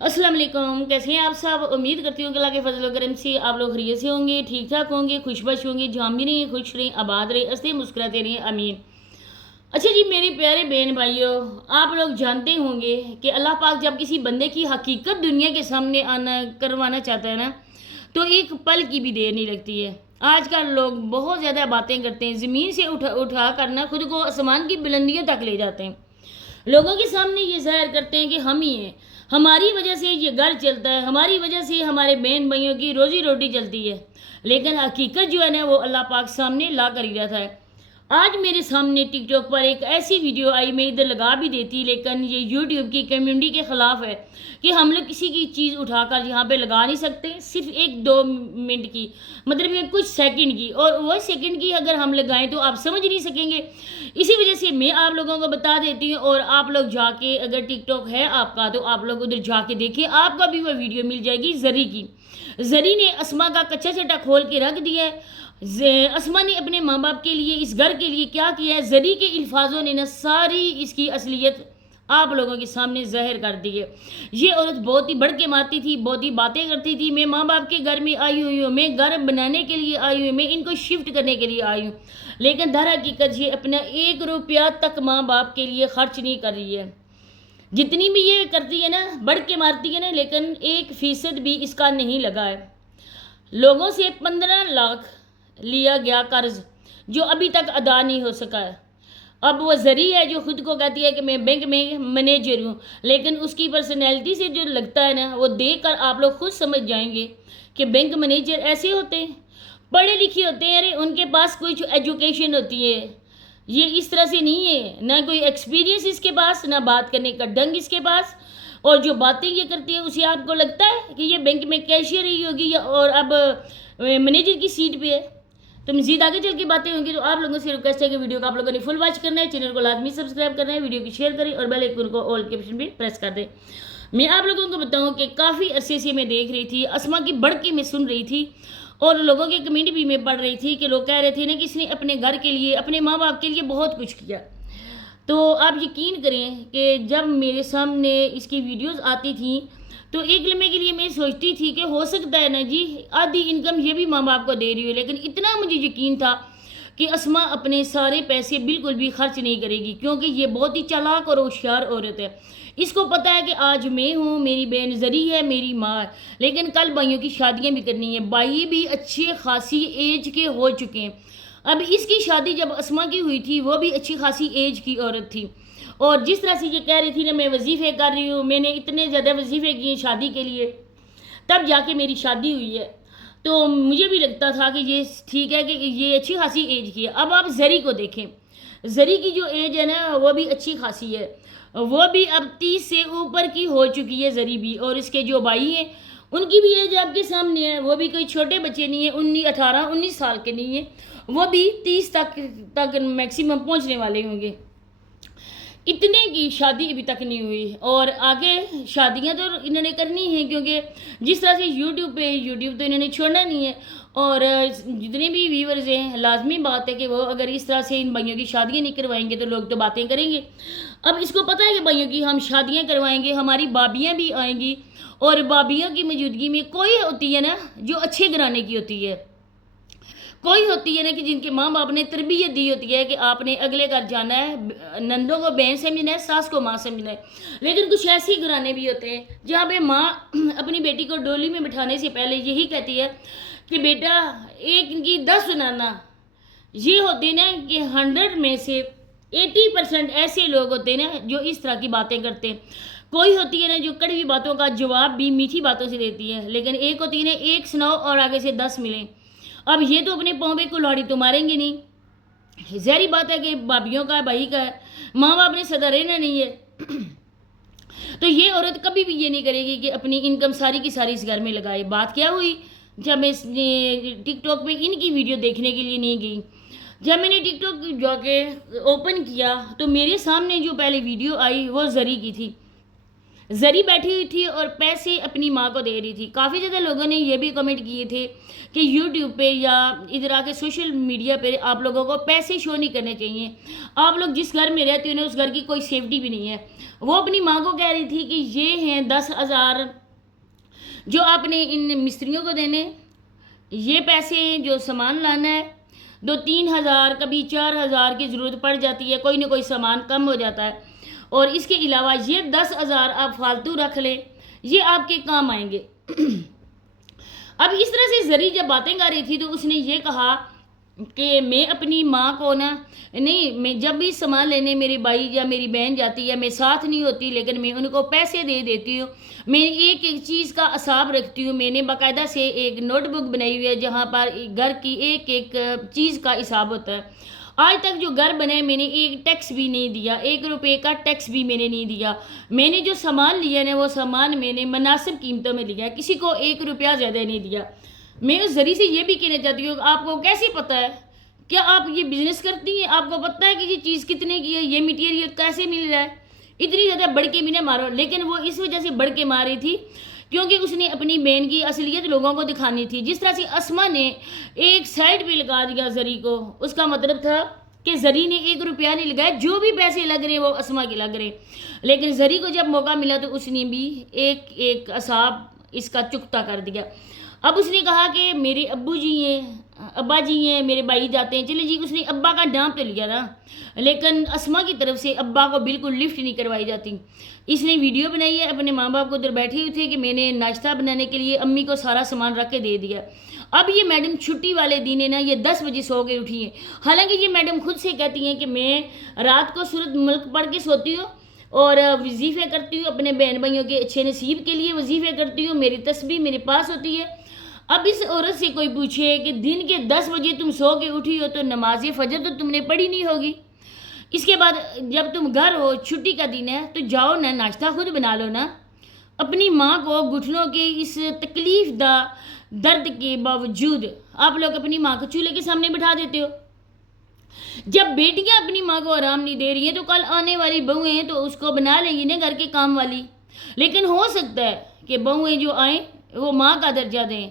السلام علیکم، کیسے ہیں آپ سب؟ امید کرتی ہوں کہ اللہ کے فضل و کرم سے آپ لوگ خیریت سے ہوں گے، ٹھیک ٹھاک ہوں گے، خوش بش ہوں گے، جہاں بھی رہیں خوش رہیں، آباد رہیں، ہنستے مسکراتے رہیں، آمین۔ اچھا جی میری پیارے بہن بھائیوں، آپ لوگ جانتے ہوں گے کہ اللہ پاک جب کسی بندے کی حقیقت دنیا کے سامنے کروانا چاہتا ہے نا، تو ایک پل کی بھی دیر نہیں لگتی ہے۔ آج کل لوگ بہت زیادہ باتیں کرتے ہیں، زمین سے اٹھا کرنا خود کو آسمان کی بلندیوں تک لے جاتے ہیں، لوگوں کے سامنے یہ ظاہر کرتے ہیں کہ ہم ہی ہیں، ہماری وجہ سے یہ گھر چلتا ہے، ہماری وجہ سے ہمارے بہن بھائیوں کی روزی روٹی چلتی ہے، لیکن حقیقت جو ہے نا وہ اللہ پاک سامنے لا کر ہی رہتا ہے۔ آج میرے سامنے ٹک ٹاک پر ایک ایسی ویڈیو آئی، میں ادھر لگا بھی دیتی، لیکن یہ یوٹیوب کی کمیونٹی کے خلاف ہے کہ ہم لوگ کسی کی چیز اٹھا کر یہاں پہ لگا نہیں سکتے، صرف 1-2 منٹ کی، مطلب یہ کچھ سیکنڈ کی، اور وہ سیکنڈ کی اگر ہم لگائیں تو آپ سمجھ نہیں سکیں گے۔ اسی وجہ سے میں آپ لوگوں کو بتا دیتی ہوں، اور آپ لوگ جا کے، اگر ٹک ٹاک ہے آپ کا تو آپ لوگ ادھر جا کے دیکھیں، آپ کا بھی وہ ویڈیو مل جائے گی زری کی۔ زری نے اسما کا کچا چٹا کھول کے رکھ دیا ہے۔ اسما نے اپنے ماں باپ کے لیے، اس گھر کے لیے کیا کیا ہے، زری کے الفاظوں نے نا ساری اس کی اصلیت آپ لوگوں کے سامنے ظاہر کر دی ہے۔ یہ عورت بہت ہی بڑھ کے مارتی تھی، بہت ہی باتیں کرتی تھی، میں ماں باپ کے گھر میں آئی ہوئی ہوں، میں گھر بنانے کے لیے آئی ہوں، میں ان کو شفٹ کرنے کے لیے آئی ہوں، لیکن در حقیقت یہ اپنا 1 روپیہ تک ماں باپ کے لیے خرچ نہیں کر رہی ہے۔ جتنی بھی یہ کرتی ہے نا، بڑھ کے مارتی ہے نا، لیکن 1% بھی اس کا نہیں لگا ہے۔ لوگوں سے 15 لاکھ لیا گیا قرض جو ابھی تک ادا نہیں ہو سکا ہے۔ اب وہ زری ہے جو خود کو کہتی ہے کہ میں بینک میں مینیجر ہوں، لیکن اس کی پرسنالٹی سے جو لگتا ہے نا، وہ دیکھ کر آپ لوگ خود سمجھ جائیں گے کہ بینک مینیجر ایسے ہوتے ہیں، پڑھے لکھے ہوتے ہیں، ان کے پاس کوئی ایجوکیشن ہوتی ہے، یہ اس طرح سے نہیں ہے، نہ کوئی ایکسپیرینس اس کے پاس، نہ بات کرنے کا ڈھنگ اس کے پاس، اور جو باتیں یہ کرتی ہے اسے آپ کو لگتا ہے کہ یہ بینک میں کیشیئر ہی ہوگی اور اب مینیجر کی سیٹ پہ ہے۔ تو مزید آگے چل کے باتیں ہوں گی، تو آپ لوگوں سے ریکویسٹ ہے کہ ویڈیو کو آپ لوگوں نے فل واچ کرنا ہے، چینل کو لازمی سبسکرائب کرنا ہے، ویڈیو کی شیئر کریں اور بیل آئیکن کو آل کے آپشن پہ پریس کر دیں۔ میں آپ لوگوں کو بتاؤں کہ کافی عرصے سے میں دیکھ رہی تھی، اسما کی بڑھ کے میں سن رہی تھی، اور لوگوں کے کمنٹ بھی میں پڑھ رہی تھی کہ لوگ کہہ رہے تھے نا کہ اس نے اپنے گھر کے لیے، اپنے ماں باپ کے لیے بہت کچھ کیا۔ تو آپ یقین کریں کہ جب میرے سامنے اس کی ویڈیوز آتی تھیں تو ایک لمحے کے لیے میں سوچتی تھی کہ ہو سکتا ہے نا جی آدھی انکم یہ بھی ماں باپ کو دے رہی ہو، لیکن اتنا مجھے یقین تھا کہ اسما اپنے سارے پیسے بالکل بھی خرچ نہیں کرے گی، کیونکہ یہ بہت ہی چالاک اور ہوشیار عورت ہے۔ اس کو پتہ ہے کہ آج میں ہوں، میری بہن زری ہے، میری ماں ہے، لیکن کل بھائیوں کی شادیاں بھی کرنی ہیں، بھائی بھی اچھے خاصی ایج کے ہو چکے ہیں۔ اب اس کی شادی جب اسما کی ہوئی تھی وہ بھی اچھی خاصی ایج کی عورت تھی، اور جس طرح سے یہ کہہ رہی تھی نا میں وظیفے کر رہی ہوں، میں نے اتنے زیادہ وظیفے کیے شادی کے لیے، تب جا کے میری شادی ہوئی ہے، تو مجھے بھی لگتا تھا کہ یہ ٹھیک ہے کہ یہ اچھی خاصی ایج کی ہے۔ اب آپ زری کو دیکھیں، زری کی جو ایج ہے نا وہ بھی اچھی خاصی ہے، وہ بھی اب 30 سے اوپر کی ہو چکی ہے زری بھی، اور اس کے جو بھائی ہیں ان کی بھی ایج آپ کے سامنے ہے، وہ بھی کوئی چھوٹے بچے نہیں ہیں، 18-19 سال کے نہیں ہیں، وہ بھی 30 تک میکسیمم پہنچنے والے ہوں گے۔ اتنے کی شادی ابھی تک نہیں ہوئی، اور آگے شادیاں تو انہوں نے کرنی ہیں، کیونکہ جس طرح سے یوٹیوب تو انہوں نے چھوڑنا نہیں ہے، اور جتنے بھی ویورز ہیں لازمی بات ہے کہ وہ اگر اس طرح سے ان بھائیوں کی شادیاں نہیں کروائیں گے تو لوگ تو باتیں کریں گے۔ اب اس کو پتہ ہے کہ بھائیوں کی ہم شادیاں کروائیں گے، ہماری بابیاں بھی آئیں گی، اور بابیوں کی موجودگی میں کوئی ہوتی ہے نا جو اچھے گھرانے کی ہوتی ہے، کوئی ہوتی ہے نا کہ جن کے ماں باپ نے تربیت دی ہوتی ہے کہ آپ نے اگلے گھر جانا ہے، نندوں کو بہن سمجھنا ہے، ساس کو ماں سمجھنا ہے، لیکن کچھ ایسے گھرانے بھی ہوتے ہیں جہاں پہ ماں اپنی بیٹی کو ڈولی میں بٹھانے سے پہلے یہی کہتی ہے کہ بیٹا ایک ان کی 10 سنانا۔ یہ ہوتے نا کہ 100 میں سے 80% ایسے لوگ ہوتے ہیں نا جو اس طرح کی باتیں کرتے ہیں۔ کوئی ہوتی ہے نا جو کڑوی باتوں کا جواب بھی میٹھی باتوں سے دیتی ہے، لیکن ایک ہوتی ہے نا ایک سناؤ اور آگے سے 10 ملیں۔ اب یہ تو اپنے پاؤں پہ کلہاڑی تو ماریں گے نہیں، ظاہری بات ہے کہ بھابھیوں کا بھائی کا ہے، ماں باپ نے صدا رہنا نہیں ہے، تو یہ عورت کبھی بھی یہ نہیں کرے گی کہ اپنی انکم ساری کی ساری اس گھر میں لگائے۔ بات کیا ہوئی جب میں ٹک ٹاک پہ ان کی ویڈیو دیکھنے کے لیے نہیں گئی، جب میں نے ٹک ٹاک جا کے اوپن کیا تو میرے سامنے جو پہلے ویڈیو آئی وہ زری کی تھی۔ زری بیٹھی ہوئی تھی اور پیسے اپنی ماں کو دے رہی تھی. کافی زیادہ لوگوں نے یہ بھی کمنٹ کیے تھے کہ یوٹیوب پہ یا ادھر آ کے سوشل میڈیا پہ آپ لوگوں کو پیسے شو نہیں کرنے چاہیے. آپ لوگ جس گھر میں رہتے ہو اس گھر کی کوئی سیفٹی بھی نہیں ہے. وہ اپنی ماں کو کہہ رہی تھی کہ یہ ہیں 10,000 جو آپ نے ان مستریوں کو دینے، یہ پیسے ہیں جو سامان لانا ہے، 2-3 ہزار کبھی 4 ہزار کی ضرورت پڑ جاتی ہے، کوئی نہ کوئی سامان کم ہو جاتا ہے، اور اس کے علاوہ یہ 10,000 آپ فالتو رکھ لیں، یہ آپ کے کام آئیں گے. اب اس طرح سے زری جب باتیں کر رہی تھی تو اس نے یہ کہا کہ میں اپنی ماں کو نہیں، میں جب بھی سامان لینے میری بھائی یا میری بہن جاتی ہے میں ساتھ نہیں ہوتی، لیکن میں ان کو پیسے دے دیتی ہوں. میں ایک ایک چیز کا حساب رکھتی ہوں. میں نے باقاعدہ سے ایک نوٹ بک بنائی ہوئی ہے جہاں پر گھر کی ایک ایک چیز کا حساب ہوتا ہے. آج تک جو گھر بنے میں نے ایک ٹیکس بھی نہیں دیا، 1 روپے کا ٹیکس بھی میں نے نہیں دیا. میں نے جو سامان لیا نا وہ سامان میں نے مناسب قیمتوں میں لیا، کسی کو 1 روپیہ زیادہ نہیں دیا. میں اس ذریعے سے یہ بھی کہنا چاہتی ہوں، آپ کو کیسے پتہ ہے؟ کیا آپ یہ بزنس کرتی ہیں؟ آپ کو پتہ ہے کہ یہ چیز کتنے کی ہے، یہ میٹیریل کیسے مل رہا ہے؟ اتنی زیادہ بڑھ کے بھی نہ مارو. لیکن وہ اس وجہ سے بڑھ کے مار رہی تھی کیونکہ اس نے اپنی بہن کی اصلیت لوگوں کو دکھانی تھی. جس طرح سے اسما نے ایک سائڈ پہ لگا دیا زری کو، اس کا مطلب تھا کہ زری نے 1 روپیہ نہیں لگایا، جو بھی پیسے لگ رہے وہ اسما کے لگ رہے. لیکن زری کو جب موقع ملا تو اس نے بھی ایک ایک حساب اس کا چکتا کر دیا. اب اس نے کہا کہ میرے ابو جی ہیں، ابا جی ہیں، میرے بھائی جاتے ہیں، چلے جی. اس نے ابا کا نام تو لیا نا، لیکن اسما کی طرف سے ابا کو بالکل لفٹ نہیں کروائی جاتی. اس نے ویڈیو بنائی ہے، اپنے ماں باپ کو ادھر بیٹھے ہوئے تھے کہ میں نے ناشتہ بنانے کے لیے امی کو سارا سامان رکھ کے دے دیا. اب یہ میڈم چھٹی والے دن ہے نا، یہ 10 بجے سو کے اٹھی ہیں. حالانکہ یہ میڈم خود سے کہتی ہیں کہ میں رات کو سورۃ ملک پڑھ کے سوتی ہوں اور وظیفے کرتی ہوں، اپنے بہن بھائیوں کے اچھے نصیب کے لیے وظیفے کرتی ہوں، میری تسبیح میرے پاس ہوتی ہے. اب اس عورت سے کوئی پوچھے کہ دن کے 10 بجے تم سو کے اٹھی ہو تو نماز فجر تو تم نے پڑھی نہیں ہوگی. اس کے بعد جب تم گھر ہو، چھٹی کا دن ہے، تو جاؤ نا ناشتہ خود بنا لو نا. اپنی ماں کو گھٹنوں کے اس تکلیف دہ درد کے باوجود آپ لوگ اپنی ماں کو چولہے کے سامنے بٹھا دیتے ہو. جب بیٹیاں اپنی ماں کو آرام نہیں دے رہی ہیں تو کل آنے والی بہویں ہیں تو اس کو بنا لیں گی نا گھر کے کام والی. لیکن ہو سکتا ہے کہ بہویں جو آئیں وہ ماں کا درجہ دیں،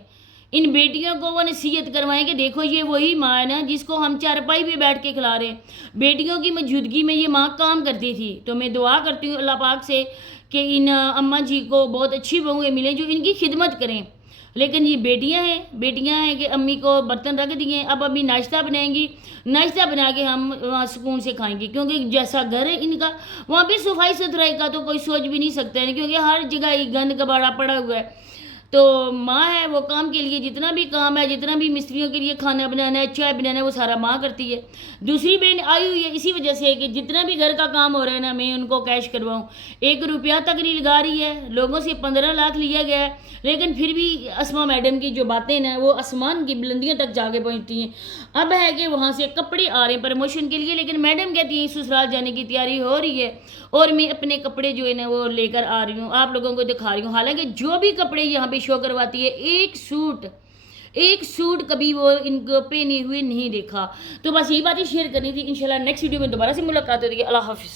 ان بیٹیوں کو وہ نصیحت کروائیں کہ دیکھو یہ وہی ماں ہے نا جس کو ہم چارپائی پہ بیٹھ کے کھلا رہے ہیں. بیٹیوں کی موجودگی میں یہ ماں کام کرتی تھی. تو میں دعا کرتی ہوں اللہ پاک سے کہ ان اماں جی کو بہت اچھی بہویں ملیں جو ان کی خدمت کریں. لیکن یہ بیٹیاں ہیں کہ امی کو برتن رکھ دیے، اب امی ناشتہ بنائیں گی، ناشتہ بنا کے ہم وہاں سکون سے کھائیں گے. کیونکہ جیسا گھر ہے ان کا وہاں پہ صفائی ستھرائی کا تو کوئی سوچ بھی نہیں سکتا ہے، کیونکہ ہر جگہ ہی گند کباڑا پڑا ہوا ہے. تو ماں ہے وہ کام کے لیے جتنا بھی کام ہے، جتنا بھی مستریوں کے لیے کھانا بنانا ہے، چائے بنانا ہے، وہ سارا ماں کرتی ہے. دوسری بہن آئی ہوئی ہے اسی وجہ سے کہ جتنا بھی گھر کا کام ہو رہا ہے نا میں ان کو کیش کرواؤں. 1 روپیہ تک نہیں لگا رہی ہے، لوگوں سے 15 لاکھ لیا گیا ہے، لیکن پھر بھی اسما میڈم کی جو باتیں نا وہ آسمان کی بلندیوں تک جا کے پہنچتی ہیں. اب ہے کہ وہاں سے کپڑے آ رہے ہیں پروموشن کے لیے، لیکن میڈم کہتی ہیں سسرال جانے کی تیاری ہو رہی ہے اور میں اپنے کپڑے جو ہے نا وہ لے کر آ رہی ہوں، آپ لوگوں کو دکھا رہی ہوں. حالانکہ جو بھی کپڑے یہاں پہ شو کرواتی ہے ایک سوٹ کبھی وہ ان کو پہنے ہوئے نہیں دیکھا. تو بس یہی باتیں شیئر کرنی تھی. انشاءاللہ نیکسٹ ویڈیو میں دوبارہ سے ملاقات ہوگی. اللہ حافظ.